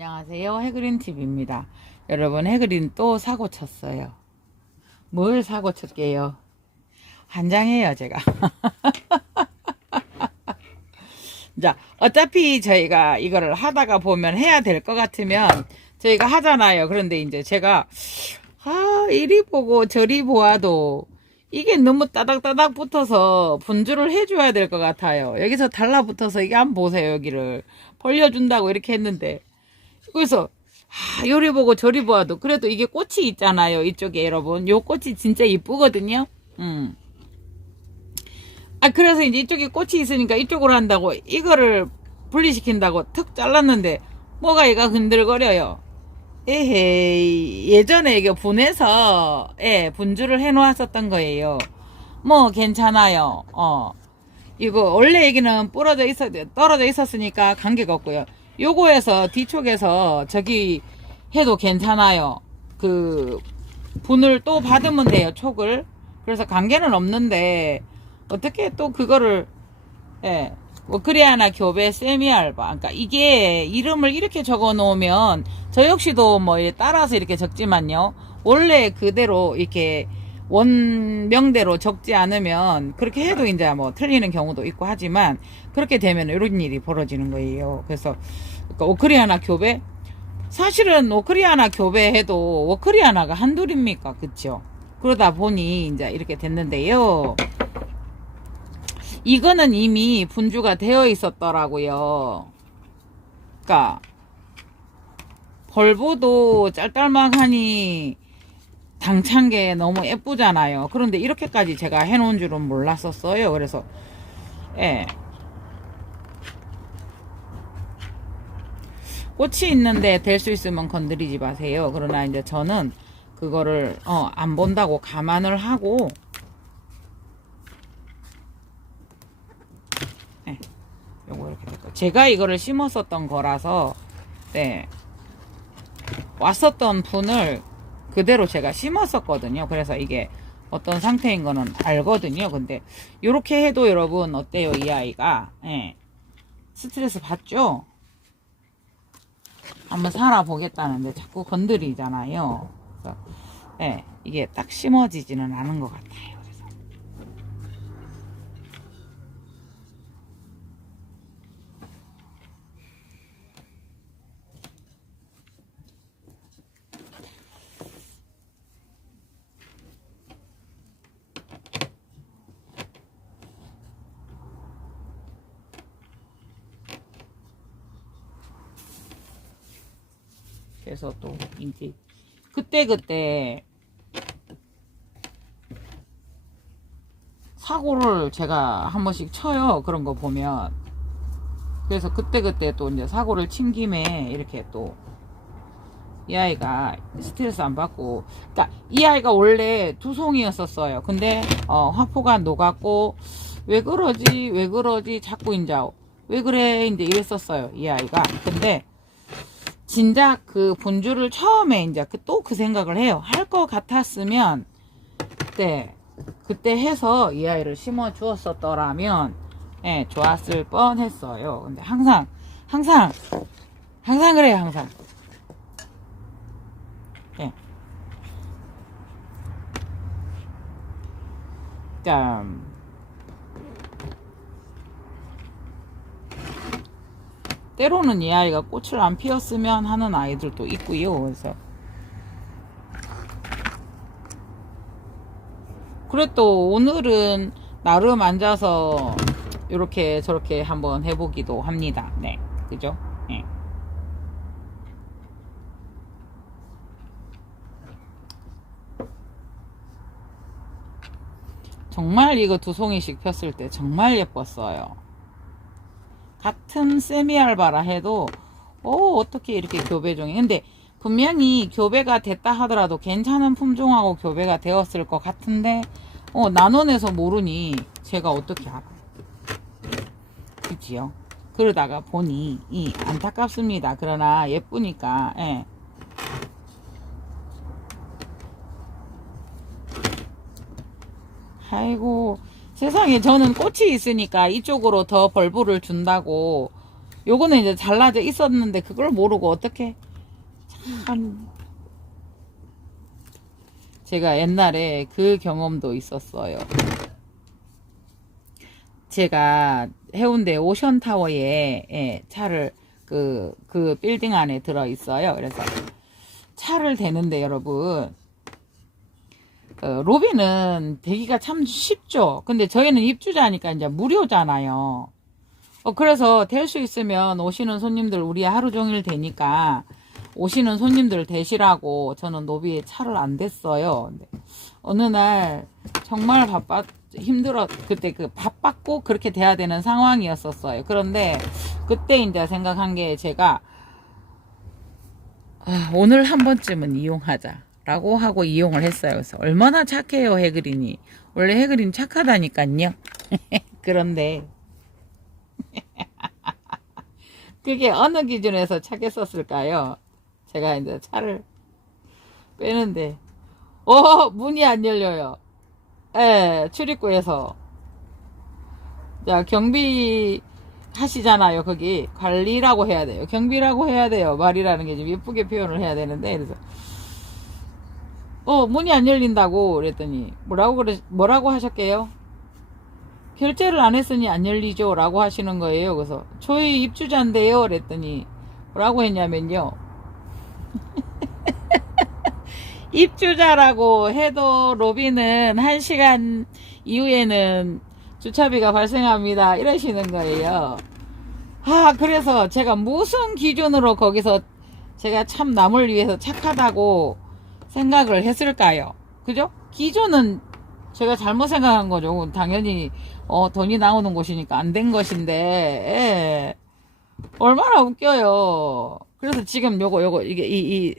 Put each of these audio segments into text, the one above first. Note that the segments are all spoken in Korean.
안녕하세요. 해그린TV입니다. 여러분, 해그린 또 사고 쳤어요. 뭘 사고 쳤게요? 환장해요, 제가. 자, 어차피 저희가 이거를 하다가 보면 해야 될 것 같으면 저희가 하잖아요. 그런데 이제 제가 이리 보고 저리 보아도 이게 너무 따닥따닥 붙어서 분주를 해줘야 될 것 같아요. 여기서 달라붙어서 이게 한번 보세요. 여기를 벌려준다고 이렇게 했는데, 그래서 요리 보고 저리 보아도 그래도 이게 꽃이 있잖아요. 이쪽에 여러분, 요 꽃이 진짜 이쁘거든요. 그래서 이제 이쪽에 꽃이 있으니까 이쪽으로 한다고 이거를 분리시킨다고 턱 잘랐는데 뭐가 얘가 흔들거려요. 에헤이, 예전에 이게 분해서 분주를 해 놓았었던 거예요. 뭐 괜찮아요. 이거 원래 얘기는 떨어져 있었으니까 관계가 없고요. 요거에서 뒤쪽에서 저기 해도 괜찮아요. 그 분을 또 받으면 돼요, 촉을. 그래서 관계는 없는데 어떻게 또 그거를 워크리아나 교배 세미알바, 그러니까 이게 이름을 이렇게 적어 놓으면 저 역시도 뭐 따라서 이렇게 적지만요, 원래 그대로 이렇게 원명대로 적지 않으면 그렇게 해도 이제 뭐 틀리는 경우도 있고 하지만, 그렇게 되면 이런 일이 벌어지는 거예요. 그래서 그러니까 워크리아나 교배, 사실은 워크리아나 교배 해도 워크리아나가 한둘입니까? 그쵸? 그러다 보니 이제 이렇게 됐는데요. 이거는 이미 분주가 되어 있었더라고요. 그러니까 벌보도 짤짤막하니 당찬 게 너무 예쁘잖아요. 그런데 이렇게까지 제가 해놓은 줄은 몰랐었어요. 그래서 꽃이 있는데 될 수 있으면 건드리지 마세요. 그러나 이제 저는 그거를 안 본다고 감안을 하고 요거 이렇게 됐고, 제가 이거를 심었었던 거라서 왔었던 분을 그대로 제가 심었었거든요. 그래서 이게 어떤 상태인 거는 알거든요. 근데 요렇게 해도 여러분 어때요? 이 아이가 스트레스 받죠? 한번 살아보겠다는데 자꾸 건드리잖아요. 그래서 이게 딱 심어지지는 않은 것 같아요. 그래서 또 이제 그때그때 사고를 제가 한 번씩 쳐요. 그런 거 보면. 그래서 그때그때 또 이제 사고를 친 김에 이렇게 또 이 아이가 스트레스 안 받고, 그러니까 이 아이가 원래 두 송이였었어요. 근데 화포가 녹았고, 왜 그러지 자꾸 이제 왜 그래 이제 이랬었어요, 이 아이가. 근데 진작 그 분주를 처음에 이제 또 그 생각을 해요. 할 것 같았으면 그때 해서 이 아이를 심어 주었었더라면 좋았을 뻔했어요. 근데 항상 그래요. 항상 짠. 때로는 이 아이가 꽃을 안 피웠으면 하는 아이들도 있고요. 그래서 그래도 오늘은 나름 앉아서 이렇게 저렇게 한번 해보기도 합니다. 그죠? 정말 이거 두 송이씩 폈을 때 정말 예뻤어요. 같은 세미알바라 해도 어떻게 이렇게 교배종이, 근데 분명히 교배가 됐다 하더라도 괜찮은 품종하고 교배가 되었을 것 같은데 나눠내서 모르니 제가 어떻게 알아. 그치요? 그러다가 보니 안타깝습니다. 그러나 예쁘니까 아이고 세상에, 저는 꽃이 있으니까 이쪽으로 더 벌보를 준다고 요거는 이제 잘라져 있었는데 그걸 모르고 어떻게 참. 제가 옛날에 그 경험도 있었어요. 제가 해운대 오션타워에 차를 그 빌딩 안에 들어 있어요. 그래서 차를 대는데 여러분, 로비는 대기가 참 쉽죠. 근데 저희는 입주자니까 이제 무료잖아요. 그래서 될 수 있으면 오시는 손님들, 우리 하루 종일 되니까 오시는 손님들 대시라고 저는 노비에 차를 안 댔어요. 근데 어느 날 정말 힘들어. 그때 바빴고 그렇게 돼야 되는 상황이었었어요. 그런데 그때 이제 생각한 게 제가 오늘 한 번쯤은 이용하자 라고 하고 이용을 했어요. 그래서 얼마나 착해요, 해그린이. 원래 해그린 착하다니까요. 그런데 그게 어느 기준에서 착했었을까요? 제가 이제 차를 빼는데 문이 안 열려요. 예, 출입구에서. 자, 경비 하시잖아요. 거기 관리라고 해야 돼요. 경비라고 해야 돼요. 말이라는 게 좀 예쁘게 표현을 해야 되는데. 그래서 문이 안 열린다고 그랬더니 뭐라고 하셨게요? 결제를 안 했으니 안 열리죠 라고 하시는 거예요. 그래서 저희 입주자인데요 그랬더니 뭐라고 했냐면요. 입주자라고 해도 로비는 1시간 이후에는 주차비가 발생합니다 이러시는 거예요. 그래서 제가 무슨 기준으로 거기서 제가 참 남을 위해서 착하다고 생각을 했을까요? 그죠? 기준은 제가 잘못 생각한 거죠. 당연히 돈이 나오는 곳이니까 안 된 것인데. 예. 얼마나 웃겨요. 그래서 지금 요거 이게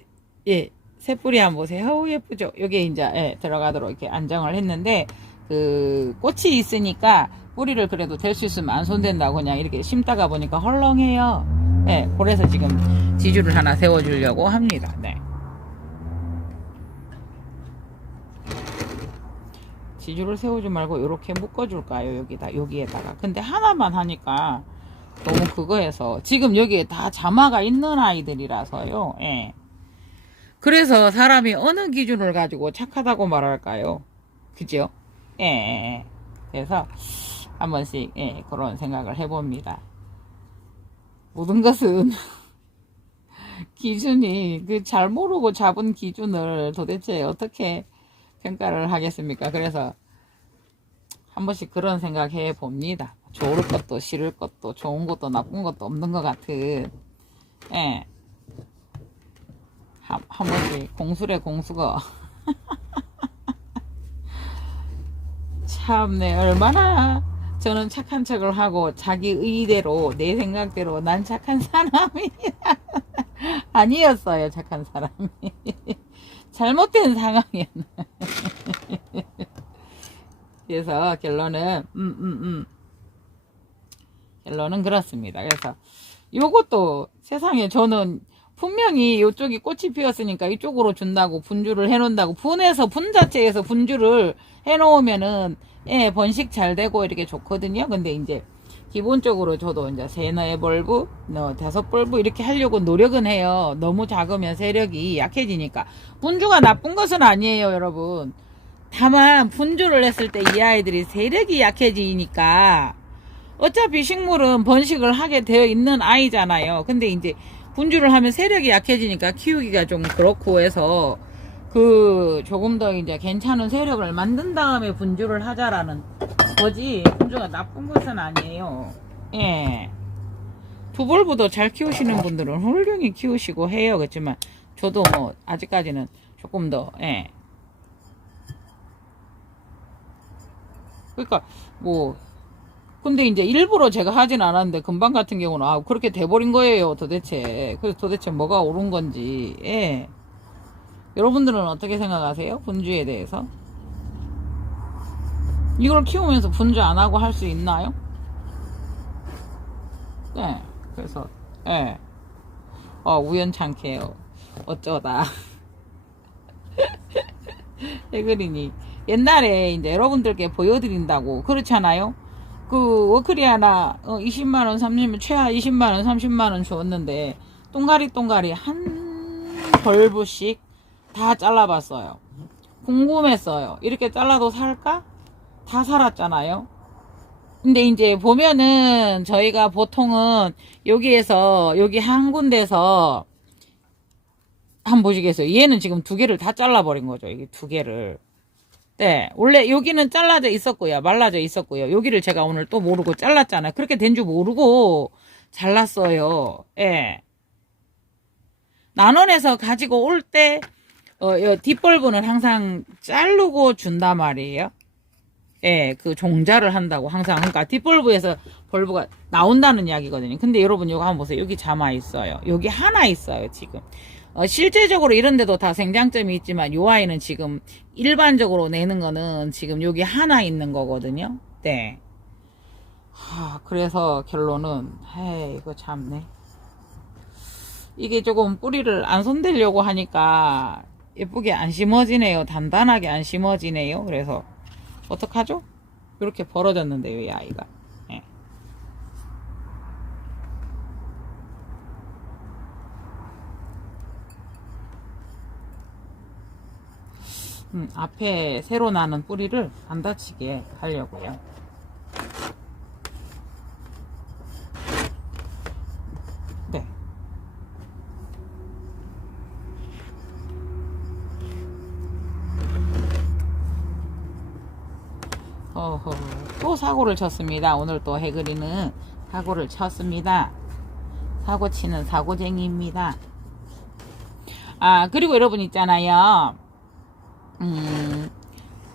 예, 새뿌리 한번 보세요. 예쁘죠? 요게 이제 들어가도록 이렇게 안정을 했는데 그 꽃이 있으니까 뿌리를 그래도 될 수 있으면 안 손댄다고 그냥 이렇게 심다가 보니까 헐렁해요. 예, 그래서 지금 지주를 하나 세워주려고 합니다. 네. 지주를 세우지 말고 이렇게 묶어줄까요? 여기에다가. 근데 하나만 하니까 너무 그거해서 지금 여기에 다 자마가 있는 아이들이라서요. 예. 그래서 사람이 어느 기준을 가지고 착하다고 말할까요? 그죠? 예. 그래서 한 번씩 그런 생각을 해봅니다. 모든 것은 기준이 잘 모르고 잡은 기준을 도대체 어떻게 평가를 하겠습니까? 그래서 한 번씩 그런 생각 해 봅니다. 좋을 것도 싫을 것도 좋은 것도 나쁜 것도 없는 것 같은 한 번씩 공수래 공수거. 참네, 얼마나 저는 착한 척을 하고 자기 의대로 내 생각대로 난 착한 사람이 아니었어요. 착한 사람이 잘못된 상황이었나. 그래서 결론은 결론은 그렇습니다. 그래서 요것도 세상에 저는 분명히 이쪽이 꽃이 피었으니까 이쪽으로 준다고 분주를 해놓는다고 분 자체에서 분주를 해놓으면은 번식 잘 되고 이렇게 좋거든요. 근데 이제 기본적으로 저도 이제 3, 4벌브, 5벌브 이렇게 하려고 노력은 해요. 너무 작으면 세력이 약해지니까. 분주가 나쁜 것은 아니에요, 여러분. 다만 분주를 했을 때 이 아이들이 세력이 약해지니까 어차피 식물은 번식을 하게 되어 있는 아이잖아요. 근데 이제 분주를 하면 세력이 약해지니까 키우기가 좀 그렇고 해서 조금 더 이제 괜찮은 세력을 만든 다음에 분주를 하자라는 거지. 분주가 나쁜 것은 아니에요. 예. 두벌보도 잘 키우시는 분들은 훌륭히 키우시고 해요. 그렇지만 저도 뭐 아직까지는 조금 더 그러니까 뭐 근데 이제 일부러 제가 하진 않았는데 금방 같은 경우는 그렇게 돼버린 거예요. 도대체. 그래서 도대체 뭐가 옳은 건지. 여러분들은 어떻게 생각하세요? 분주에 대해서? 이걸 키우면서 분주 안 하고 할 수 있나요? 네. 그래서 우연찮게요. 어쩌다. 해그린이 옛날에 이제 여러분들께 보여드린다고 그렇잖아요. 그 워크리 하나 20만원 30만 최하 20만원 30만원 주었는데 똥가리 한 벌브씩 다 잘라봤어요. 궁금했어요. 이렇게 잘라도 살까? 다 살았잖아요. 근데 이제 보면은 저희가 보통은 여기에서 여기 한 군데에서 한번 보시겠어요. 얘는 지금 두 개를 다 잘라버린 거죠. 이게 두 개를. 네, 원래 여기는 잘라져 있었고요. 말라져 있었고요. 여기를 제가 오늘 또 모르고 잘랐잖아요. 그렇게 된 줄 모르고 잘랐어요. 예. 난원에서 가지고 올 때, 뒷벌브는 항상 자르고 준단 말이에요. 예, 그 종자를 한다고 항상. 그러니까 뒷벌브에서 벌브가 나온다는 이야기거든요. 근데 여러분 이거 한번 보세요. 여기 잠아 있어요. 여기 하나 있어요, 지금. 실제적으로 이런 데도 다 생장점이 있지만 요 아이는 지금 일반적으로 내는 거는 지금 여기 하나 있는 거거든요. 네. 그래서 결론은 이거 참네. 이게 조금 뿌리를 안 손대려고 하니까 예쁘게 안 심어지네요. 단단하게 안 심어지네요. 그래서 어떡하죠? 이렇게 벌어졌는데요, 이 아이가. 네. 앞에 새로 나는 뿌리를 안 다치게 하려고요. 네. 또 사고를 쳤습니다. 오늘 또 해그리는 사고를 쳤습니다. 사고치는 사고쟁이입니다. 그리고 여러분 있잖아요.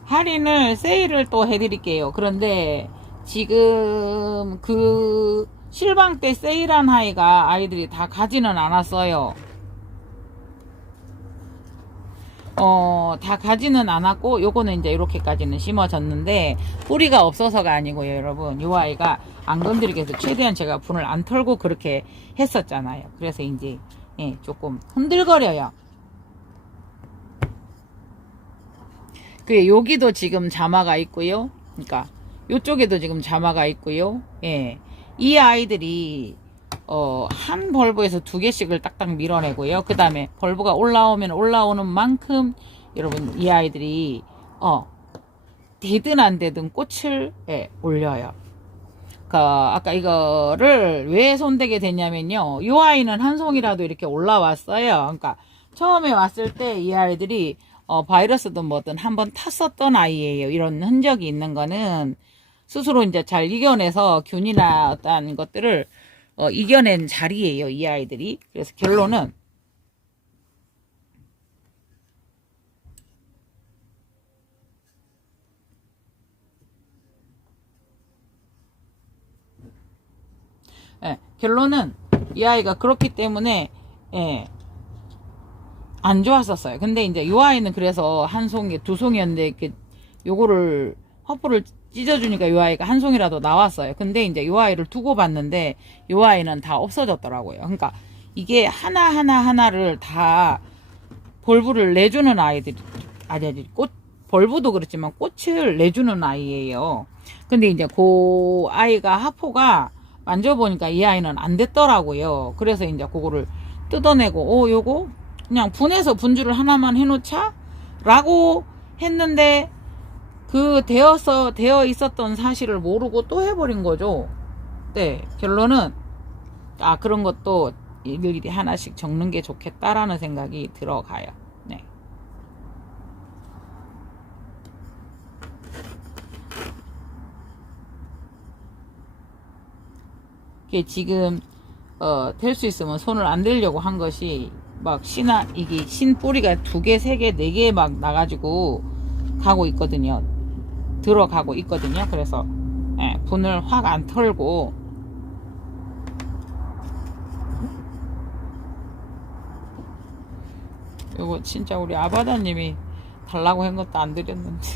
할인을 세일을 또 해드릴게요. 그런데 지금 그 실방 때 세일한 아이가 아이들이 다 가지는 않았어요. 다 가지는 않았고 요거는 이제 이렇게까지는 심어졌는데 뿌리가 없어서가 아니고요, 여러분. 요 아이가 안 건드리게 해서 최대한 제가 분을 안 털고 그렇게 했었잖아요. 그래서 이제 조금 흔들거려요. 그 여기도 지금 자마가 있고요. 그러니까 요쪽에도 지금 자마가 있고요. 이 아이들이 한 벌브에서 두 개씩을 딱딱 밀어내고요. 그 다음에 벌브가 올라오면 올라오는 만큼 여러분 이 아이들이 되든 안 되든 꽃을 올려요. 아까 이거를 왜 손대게 됐냐면요. 이 아이는 한 송이라도 이렇게 올라왔어요. 그러니까 처음에 왔을 때 이 아이들이 바이러스든 뭐든 한번 탔었던 아이예요. 이런 흔적이 있는 거는 스스로 이제 잘 이겨내서 균이나 어떠한 것들을 이겨낸 자리예요, 이 아이들이. 그래서 결론은 결론은 이 아이가 그렇기 때문에 안 좋았었어요. 근데 이제 이 아이는 그래서 한 송이, 두 송이였는데 이렇게 요거를 화포를 찢어주니까 이 아이가 한 송이라도 나왔어요. 근데 이제 이 아이를 두고 봤는데 이 아이는 다 없어졌더라고요. 그러니까 이게 하나를 다 벌브를 내주는 아이들이, 벌브도 그렇지만 꽃을 내주는 아이예요. 근데 이제 그 아이가 하포가 만져보니까 이 아이는 안 됐더라고요. 그래서 이제 그거를 뜯어내고, 요거 그냥 분해서 분주를 하나만 해놓자? 라고 했는데, 되어 있었던 사실을 모르고 또 해버린 거죠. 네, 결론은, 그런 것도 일일이 하나씩 적는 게 좋겠다라는 생각이 들어가요. 네. 이게 지금, 될 수 있으면 손을 안 대려고 한 것이, 이게 신 뿌리가 2개, 3개, 4개 막 나가지고 가고 있거든요. 들어가고 있거든요. 그래서, 분을 확 안 털고, 요거 진짜 우리 아바다님이 달라고 한 것도 안 드렸는데.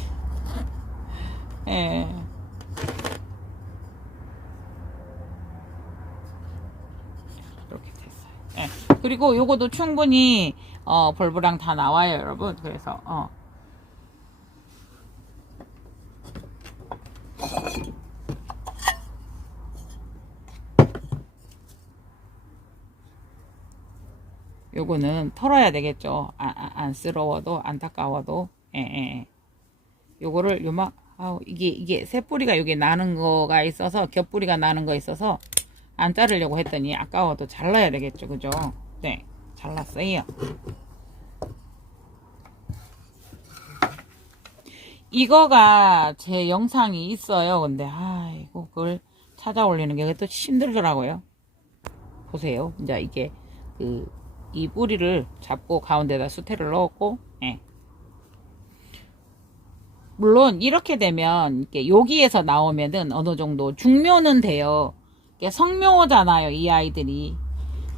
이렇게 됐어요. 그리고 요거도 충분히 벌브랑 다 나와요, 여러분. 그래서 요거는 털어야 되겠죠. 안쓰러워도 안타까워도. 예, 예. 요거를 요막 이게 새뿌리가 여기 나는 거가 있어서 겹뿌리가 나는 거 있어서 안 자르려고 했더니 아까워도 잘라야 되겠죠. 그죠? 네, 잘랐어요. 이거가 제 영상이 있어요. 근데 아이고 그걸 찾아 올리는 게 또 힘들더라고요. 보세요. 이제 이게 이 뿌리를 잡고 가운데다 수태를 넣었고, 예. 물론 이렇게 되면 이렇게 여기에서 나오면은 어느 정도 중묘는 돼요. 이게 성묘잖아요, 이 아이들이.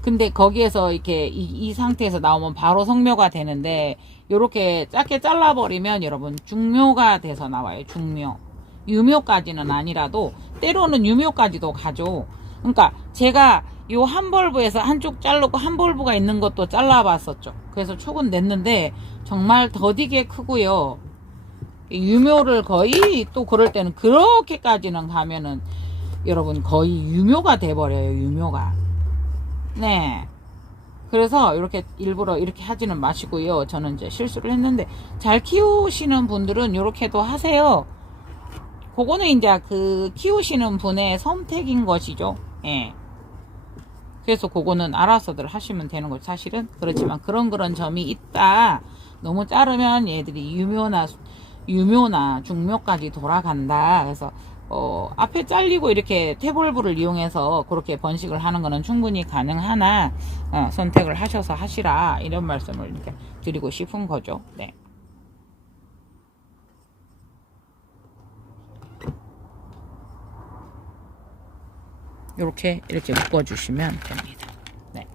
근데 거기에서 이렇게 이 상태에서 나오면 바로 성묘가 되는데 요렇게 짧게 잘라버리면 여러분 중묘가 돼서 나와요. 중묘. 유묘까지는 아니라도 때로는 유묘까지도 가죠. 그러니까 제가 요 한 벌브에서 한쪽 자르고 한 벌브가 있는 것도 잘라봤었죠. 그래서 촉은 냈는데 정말 더디게 크고요. 유묘를 거의 또 그럴 때는 그렇게까지는 가면은 여러분 거의 유묘가 돼버려요. 유묘가. 네. 그래서 이렇게 일부러 이렇게 하지는 마시고요. 저는 이제 실수를 했는데 잘 키우시는 분들은 이렇게도 하세요. 그거는 이제 그 키우시는 분의 선택인 것이죠. 예. 그래서 그거는 알아서들 하시면 되는 거죠. 사실은 그렇지만 그런 점이 있다. 너무 자르면 얘들이 유묘나 중묘까지 돌아간다. 그래서 앞에 잘리고 이렇게 태볼브를 이용해서 그렇게 번식을 하는 거는 충분히 가능하나 선택을 하셔서 하시라 이런 말씀을 이렇게 드리고 싶은 거죠. 네. 이렇게 묶어주시면 됩니다. 네.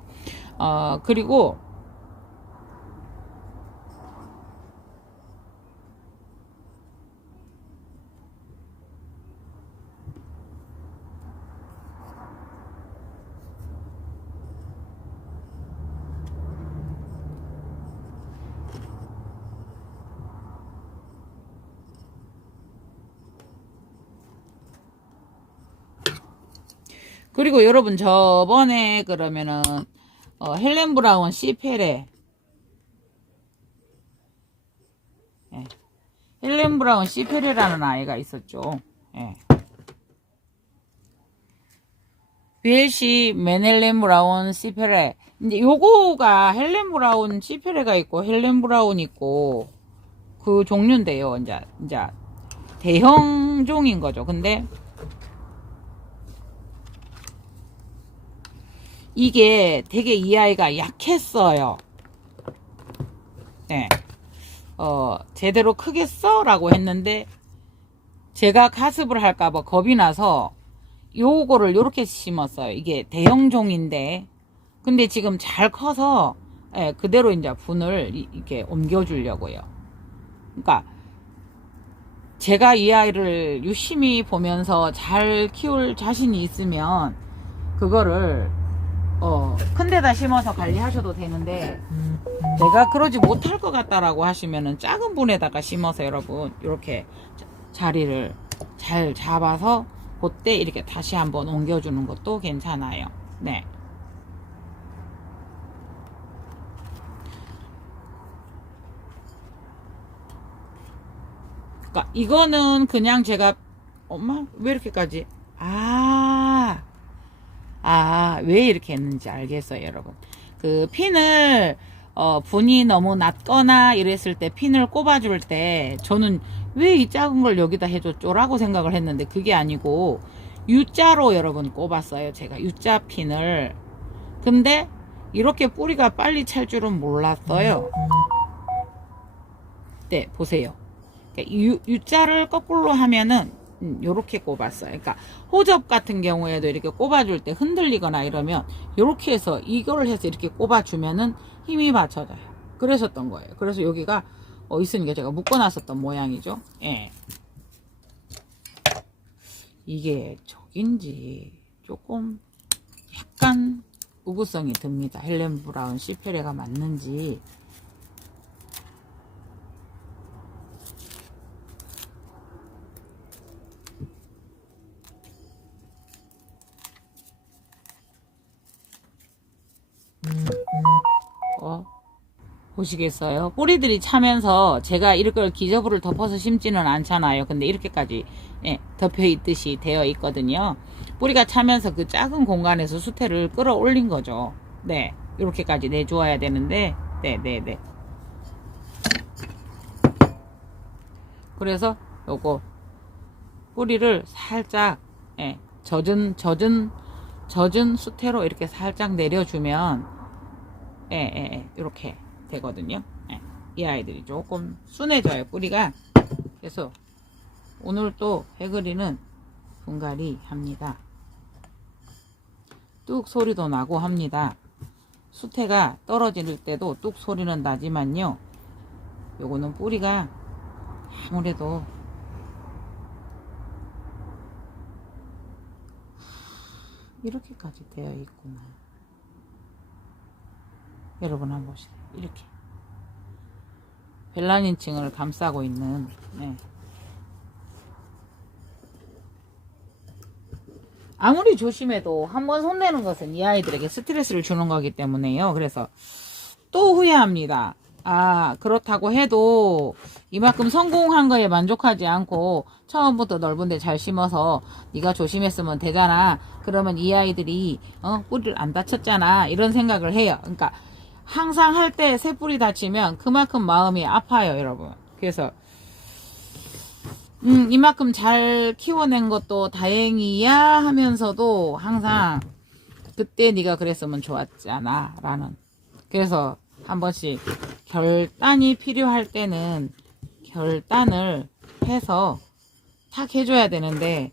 그리고 여러분 저번에 그러면은 헬렌 브라운 시페레 예. 헬렌 브라운 시페레라는 아이가 있었죠. 예. BLC 메넬렌 브라운 시페레. 이제 요거가 헬렌 브라운 시페레가 있고 헬렌 브라운 있고 그 종류인데요. 이제 대형종인 거죠. 근데 이게 되게 이 아이가 약했어요. 네. 제대로 크겠어? 라고 했는데 제가 가습을 할까봐 겁이 나서 요거를 요렇게 심었어요. 이게 대형종인데 근데 지금 잘 커서 예, 그대로 이제 분을 이렇게 옮겨주려고요. 그러니까 제가 이 아이를 유심히 보면서 잘 키울 자신이 있으면 그거를 큰 데다 심어서 관리하셔도 되는데 내가 그러지 못할 것 같다라고 하시면은 작은 분에다가 심어서 여러분 이렇게 자리를 잘 잡아서 그때 이렇게 다시 한번 옮겨주는 것도 괜찮아요. 네. 그러니까 이거는 그냥 제가 엄마 왜 이렇게까지 왜 이렇게 했는지 알겠어요, 여러분. 그 핀을 분이 너무 낮거나 이랬을 때 핀을 꼽아줄 때 저는 왜 이 작은 걸 여기다 해줬죠? 라고 생각을 했는데 그게 아니고 U자로 여러분 꼽았어요. 제가 U자 핀을. 근데 이렇게 뿌리가 빨리 찰 줄은 몰랐어요. 네, 보세요. U자를 거꾸로 하면은 요렇게 꼽았어요. 그러니까 호접 같은 경우에도 이렇게 꼽아줄 때 흔들리거나 이러면 요렇게 해서 이걸 해서 이렇게 꼽아주면은 힘이 받쳐져요. 그랬었던 거예요. 그래서 여기가 있으니까 제가 묶어놨었던 모양이죠. 예. 이게 적인지 조금 약간 우구성이 듭니다. 헬렌 브라운 시페레가 맞는지. 보시겠어요? 뿌리들이 차면서 제가 이걸 기저부를 덮어서 심지는 않잖아요. 근데 이렇게까지 덮여 있듯이 되어 있거든요. 뿌리가 차면서 그 작은 공간에서 수태를 끌어올린 거죠. 네, 이렇게까지 내주어야 되는데, 네. 그래서 요거 뿌리를 살짝 젖은 수태로 이렇게 살짝 내려주면 이렇게 되거든요. 이 아이들이 조금 순해져요, 뿌리가. 그래서 오늘 또 해그리는 분갈이 합니다. 뚝 소리도 나고 합니다. 수태가 떨어질 때도 뚝 소리는 나지만요, 요거는 뿌리가 아무래도 이렇게까지 되어 있구나. 여러분 한번 보세요. 이렇게 벨라닌층을 감싸고 있는 아무리 조심해도 한번 손대는 것은 이 아이들에게 스트레스를 주는 거기 때문에요. 그래서 또 후회합니다. 그렇다고 해도 이만큼 성공한 거에 만족하지 않고 처음부터 넓은데 잘 심어서 네가 조심했으면 되잖아. 그러면 이 아이들이 뿌리를 안 다쳤잖아. 이런 생각을 해요. 그러니까 항상 할 때 새 뿌리 다치면 그만큼 마음이 아파요, 여러분. 그래서 이만큼 잘 키워낸 것도 다행이야 하면서도 항상 그때 네가 그랬으면 좋았잖아 라는. 그래서 한 번씩 결단이 필요할 때는 결단을 해서 탁 해줘야 되는데,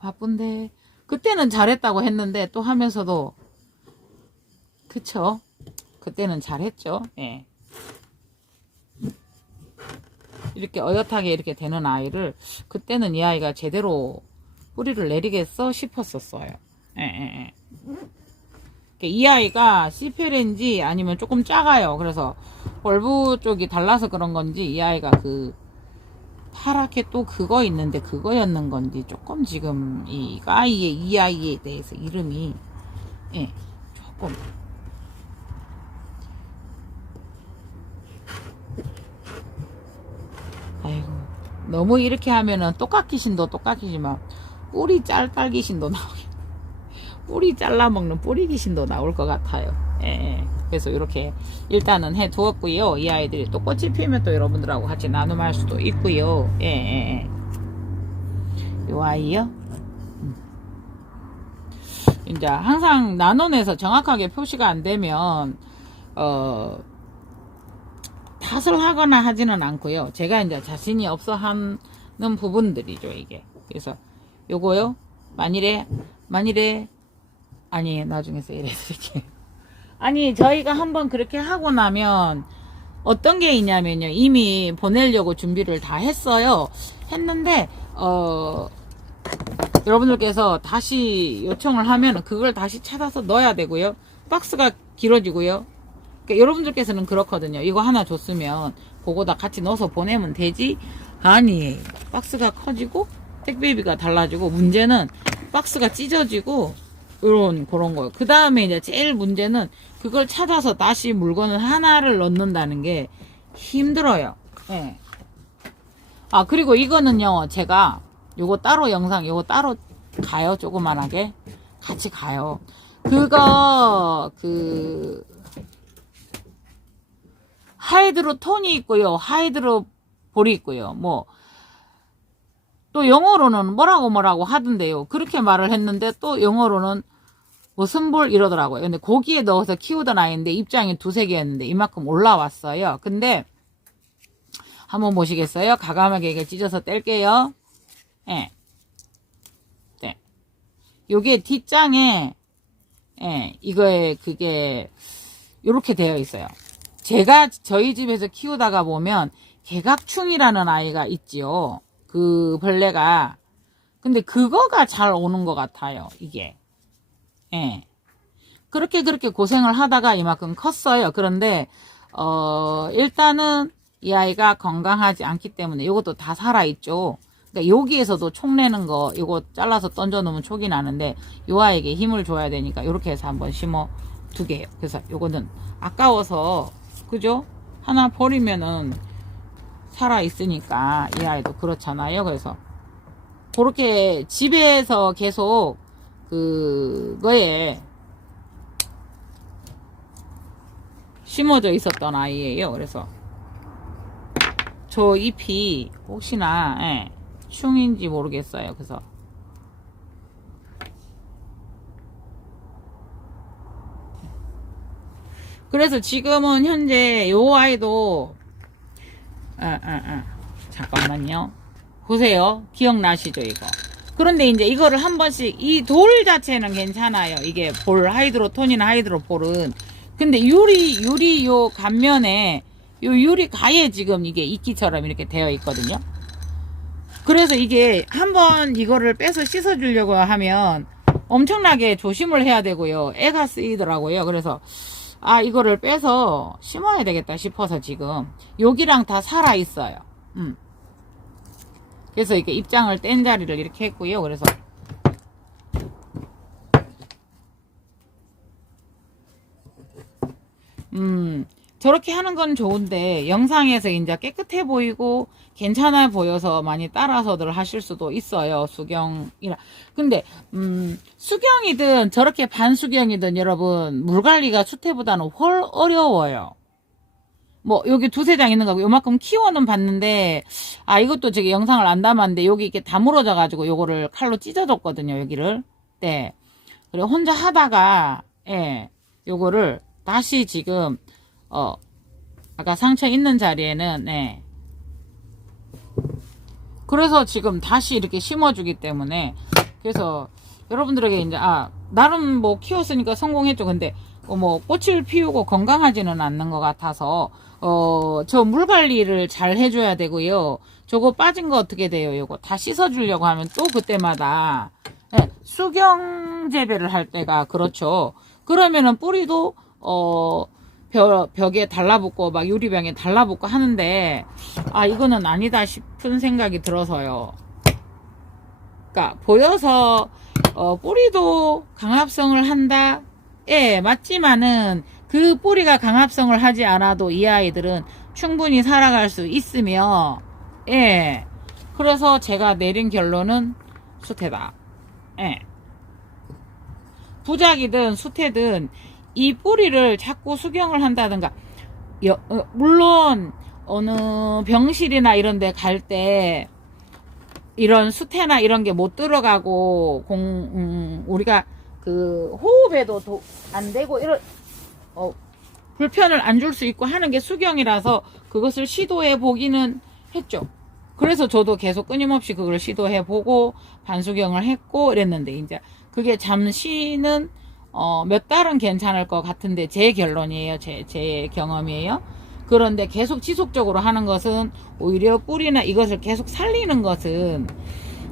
바쁜데 그때는 잘했다고 했는데 또 하면서도 그쵸, 그때는 잘했죠. 이렇게 어엿하게 이렇게 되는 아이를 그때는 이 아이가 제대로 뿌리를 내리겠어 싶었었어요. 이 아이가 C페인지 아니면 조금 작아요. 그래서 벌브 쪽이 달라서 그런 건지 이 아이가 그 파랗게 또 그거 있는데 그거였는 건지 조금 지금 이 아이에 대해서 이름이 조금 아이고, 너무 이렇게 하면은 똑같기신도 똑같기지만 뿌리 짤딸 귀신도 나오겠, 뿌리 잘라먹는 뿌리 귀신도 나올 것 같아요. 그래서 이렇게 일단은 해 두었고요. 이 아이들이 또 꽃이 피면 또 여러분들하고 같이 나눔할 수도 있고요. 요 아이요. 이제 항상 나눔에서 정확하게 표시가 안 되면 탓을 하거나 하지는 않고요. 제가 이제 자신이 없어 하는 부분들이죠, 이게. 그래서 요거요. 만일에 아니 나중에 세일해드릴게요. 아니 저희가 한번 그렇게 하고 나면 어떤 게 있냐면요, 이미 보내려고 준비를 다 했어요. 했는데 여러분들께서 다시 요청을 하면 그걸 다시 찾아서 넣어야 되고요. 박스가 길어지고요. 그러니까 여러분들께서는 그렇거든요. 이거 하나 줬으면 그거다 같이 넣어서 보내면 되지. 아니, 박스가 커지고 택배비가 달라지고, 문제는 박스가 찢어지고 그런 거예요. 그 다음에 이제 제일 문제는 그걸 찾아서 다시 물건을 하나를 넣는다는 게 힘들어요. 그리고 이거는요, 제가 요거 따로 영상, 요거 따로 가요. 조그만하게 같이 가요. 그거 하이드로 톤이 있고요, 하이드로 볼이 있고요. 뭐 또 영어로는 뭐라고 하던데요. 그렇게 말을 했는데 또 영어로는 무슨 볼 이러더라고요. 근데 거기에 넣어서 키우던 아이인데 입장이 2-3개였는데 이만큼 올라왔어요. 근데 한번 보시겠어요? 가감하게 이거 찢어서 뗄게요. 네. 요게 뒷장에 이거에 그게 요렇게 되어 있어요. 제가 저희 집에서 키우다가 보면 개각충이라는 아이가 있지요. 그 벌레가. 근데 그거가 잘 오는 것 같아요, 이게. 그렇게 고생을 하다가 이만큼 컸어요. 그런데 일단은 이 아이가 건강하지 않기 때문에 이것도 다 살아있죠. 그러니까 여기에서도 촉 내는 거 이거 잘라서 던져 놓으면 촉이 나는데 이 아이에게 힘을 줘야 되니까 이렇게 해서 한번 심어 두게요. 그래서 요거는 아까워서, 그죠? 하나 버리면은 살아 있으니까 이 아이도 그렇잖아요. 그래서 그렇게 집에서 계속 그거에 심어져 있었던 아이예요. 그래서 저 잎이 혹시나 충인지 모르겠어요. 그래서 지금은 현재 요 아이도 잠깐만요. 보세요. 기억나시죠 이거? 그런데 이제 이거를 한 번씩 이 돌 자체는 괜찮아요. 이게 볼 하이드로톤이나 하이드로폴은. 근데 유리 요 갓면에 요 유리 가에 지금 이게 이끼처럼 이렇게 되어 있거든요. 그래서 이게 한번 이거를 빼서 씻어 주려고 하면 엄청나게 조심을 해야 되고요. 애가 쓰이더라고요. 그래서 이거를 빼서 심어야 되겠다 싶어서 지금 여기랑 다 살아 있어요. 그래서 이렇게 입장을 뗀 자리를 이렇게 했고요. 그래서 저렇게 하는 건 좋은데 영상에서 이제 깨끗해 보이고 괜찮아 보여서 많이 따라서들 하실 수도 있어요. 수경이라. 근데 수경이든 저렇게 반수경이든 여러분 물 관리가 수태보다는 훨 어려워요. 뭐 여기 두세 장 있는 거고 요만큼 키워는 봤는데 이것도 제가 영상을 안 담았는데 여기 이렇게 다물어져 가지고 요거를 칼로 찢어줬거든요. 여기를. 네. 그래 혼자 하다가 요거를 다시 지금 아까 상처 있는 자리에는 그래서 지금 다시 이렇게 심어주기 때문에 그래서 여러분들에게 이제 나름 뭐 키웠으니까 성공했죠. 근데 뭐 꽃을 피우고 건강하지는 않는 것 같아서 저 물 관리를 잘 해줘야 되고요. 저거 빠진 거 어떻게 돼요? 요거 다 씻어주려고 하면 또 그때마다 수경 재배를 할 때가 그렇죠. 그러면은 뿌리도 벽에 달라붙고 막 유리병에 달라붙고 하는데 이거는 아니다 싶은 생각이 들어서요. 그러니까 보여서 뿌리도 강합성을 한다. 맞지만은 그 뿌리가 강합성을 하지 않아도 이 아이들은 충분히 살아갈 수 있으며 그래서 제가 내린 결론은 수태다. 부작이든 수태든 이 뿌리를 자꾸 수경을 한다든가 물론 어느 병실이나 이런 데 갈 때 이런 수태나 이런 게 못 들어가고 우리가 그 호흡에도 안 되고 이런 불편을 안 줄 수 있고 하는 게 수경이라서 그것을 시도해 보기는 했죠. 그래서 저도 계속 끊임없이 그걸 시도해 보고 반수경을 했고 이랬는데 이제 그게 잠시는 몇 달은 괜찮을 것 같은데 제 결론이에요. 제 경험이에요. 그런데 계속 지속적으로 하는 것은 오히려 뿌리나 이것을 계속 살리는 것은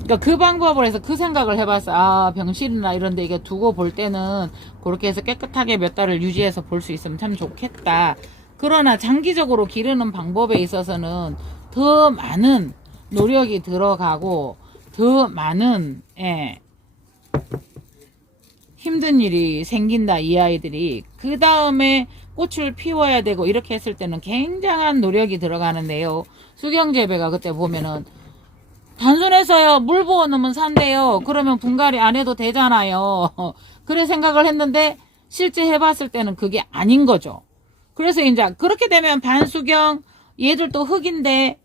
그러니까 그 방법을 해서 그 생각을 해봤어. 병실이나 이런 데 이게 두고 볼 때는 그렇게 해서 깨끗하게 몇 달을 유지해서 볼 수 있으면 참 좋겠다. 그러나 장기적으로 기르는 방법에 있어서는 더 많은 노력이 들어가고 더 많은 힘든 일이 생긴다. 이 아이들이 그 다음에 꽃을 피워야 되고 이렇게 했을 때는 굉장한 노력이 들어가는데요. 수경재배가 그때 보면은 단순해서요 물 부어 넣으면 산대요. 그러면 분갈이 안 해도 되잖아요. 그래 생각을 했는데 실제 해봤을 때는 그게 아닌 거죠. 그래서 이제 그렇게 되면 반수경 얘들도 흙인데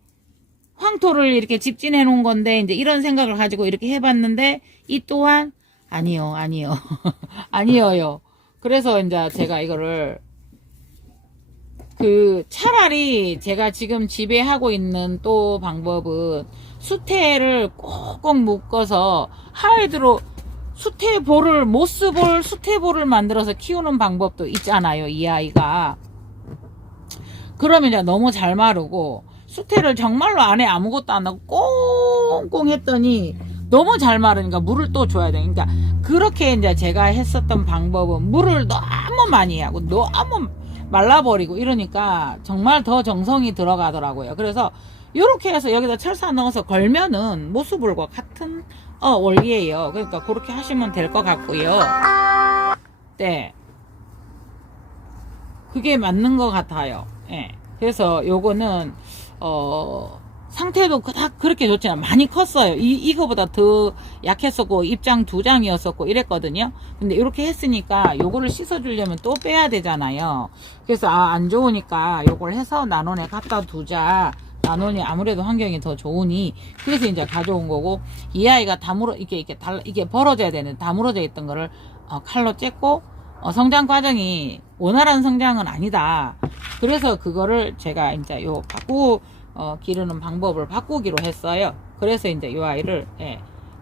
황토를 이렇게 집진해 놓은 건데 이제 이런 생각을 가지고 이렇게 해봤는데 이 또한 아니요 아니에요. 그래서 이제 제가 이거를 차라리 제가 지금 집에 하고 있는 또 방법은 수태를 꼭꼭 묶어서 하이드로 수태볼을 모스볼 수태볼을 만들어서 키우는 방법도 있잖아요. 이 아이가 그러면 이제 너무 잘 마르고 수태를 정말로 안에 아무것도 안 하고 꽁꽁 했더니 너무 잘 마르니까 물을 또 줘야 돼. 그러니까 그렇게 이제 제가 했었던 방법은 물을 너무 많이 하고 너무 말라버리고 이러니까 정말 더 정성이 들어가더라고요. 그래서 이렇게 해서 여기다 철사 넣어서 걸면은 모수볼과 같은 원리예요. 그러니까 그렇게 하시면 될 것 같고요. 네, 그게 맞는 것 같아요. 그래서 요거는 상태도 그닥 그렇게 좋지 않아. 많이 컸어요. 이거보다 더 약했었고 입장 2장이었었고 이랬거든요. 근데 이렇게 했으니까 요거를 씻어주려면 또 빼야 되잖아요. 그래서 안 좋으니까 요걸 해서 나논에 갖다 두자. 나논이 아무래도 환경이 더 좋으니 그래서 이제 가져온 거고, 이 아이가 이게 벌어져야 되는, 다물어져 있던 거를 칼로 쬐고, 성장 과정이 원활한 성장은 아니다. 그래서 그거를 제가 이제 요 기르는 방법을 바꾸기로 했어요. 그래서 이제 요 아이를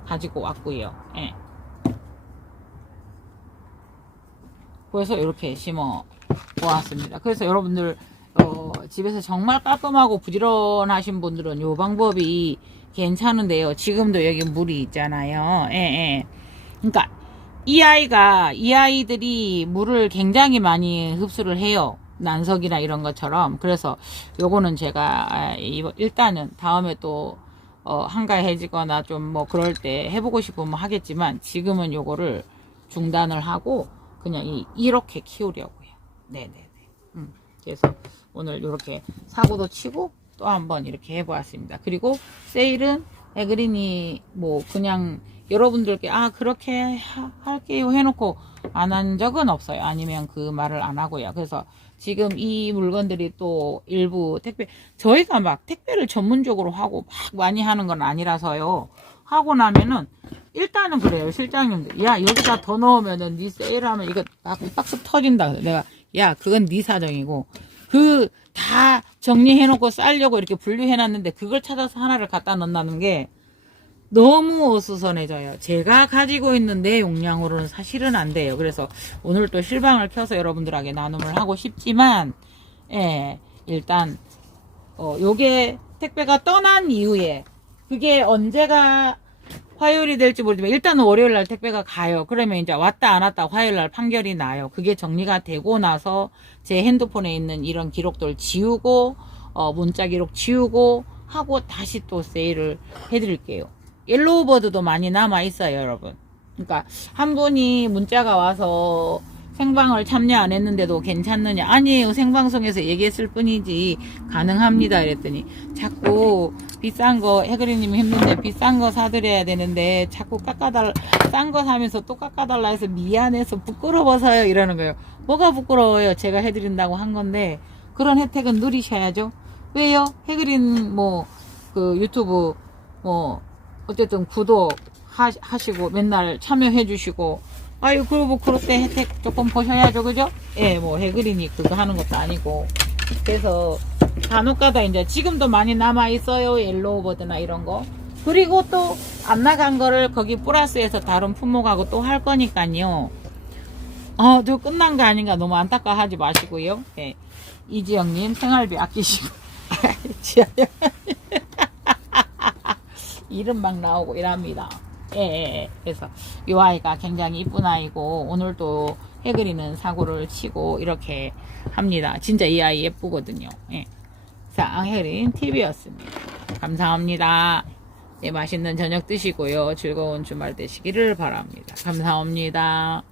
가지고 왔고요. 그래서 이렇게 심어 보았습니다. 그래서 여러분들 집에서 정말 깔끔하고 부지런하신 분들은 요 방법이 괜찮은데요. 지금도 여기 물이 있잖아요. 그러니까 이 아이들이 물을 굉장히 많이 흡수를 해요. 난석이나 이런 것처럼. 그래서 요거는 제가 일단은 다음에 또 한가해지거나 좀 뭐 그럴 때 해보고 싶으면 하겠지만, 지금은 요거를 중단을 하고 그냥 이렇게 키우려고요. 네네네. 그래서 오늘 이렇게 사고도 치고 또 한번 이렇게 해보았습니다. 그리고 세일은 에그린이 뭐 그냥 여러분들께 그렇게 할게요 해놓고 안 한 적은 없어요. 아니면 그 말을 안 하고요. 그래서 지금 이 물건들이 또 일부 저희가 막 택배를 전문적으로 하고 막 많이 하는 건 아니라서요. 하고 나면은 일단은 그래요. 실장님들, 야 여기다 더 넣으면은 네 세일하면 이거 박스 터진다. 내가 그건 네 사정이고, 그 다 정리해놓고 쌀려고 이렇게 분류해놨는데 그걸 찾아서 하나를 갖다 넣는다는 게 너무 어수선해져요. 제가 가지고 있는 내 용량으로는 사실은 안 돼요. 그래서 오늘 또 실방을 켜서 여러분들에게 나눔을 하고 싶지만, 일단 요게 택배가 떠난 이후에, 그게 언제가 화요일이 될지 모르지만 일단은 월요일날 택배가 가요. 그러면 이제 왔다 안 왔다 화요일날 판결이 나요. 그게 정리가 되고 나서 제 핸드폰에 있는 이런 기록들 지우고 문자 기록 지우고 하고 다시 또 세일을 해드릴게요. 옐로우버드도 많이 남아 있어요, 여러분. 그러니까 한 분이 문자가 와서 생방을 참여 안 했는데도 괜찮느냐, 아니에요, 생방송에서 얘기했을 뿐이지 가능합니다 이랬더니, 자꾸 비싼 거 해그리님이 힘든데 비싼 거 사드려야 되는데 자꾸 싼 거 사면서 또 깎아달라 해서 미안해서 부끄러워서요 이러는 거예요. 뭐가 부끄러워요? 제가 해드린다고 한 건데 그런 혜택은 누리셔야죠. 왜요? 해그린 그 유튜브 어쨌든 구독 하시고 맨날 참여해 주시고, 그리고 그럴 때 혜택 조금 보셔야죠, 그죠? 해그린이 그거 하는 것도 아니고. 그래서 간혹가다 이제 지금도 많이 남아 있어요, 옐로우버드나 이런 거. 그리고 또 안 나간 거를 거기 플러스해서 다른 품목하고 또 할 거니까요. 저 끝난 거 아닌가 너무 안타까워하지 마시고요. 이지영님 생활비 아끼시고. 이름 막 나오고 이랍니다. 그래서 이 아이가 굉장히 이쁜 아이고, 오늘도 해그리는 사고를 치고 이렇게 합니다. 진짜 이 아이 예쁘거든요. 자, 해그린 TV였습니다. 감사합니다. 맛있는 저녁 드시고요. 즐거운 주말 되시기를 바랍니다. 감사합니다.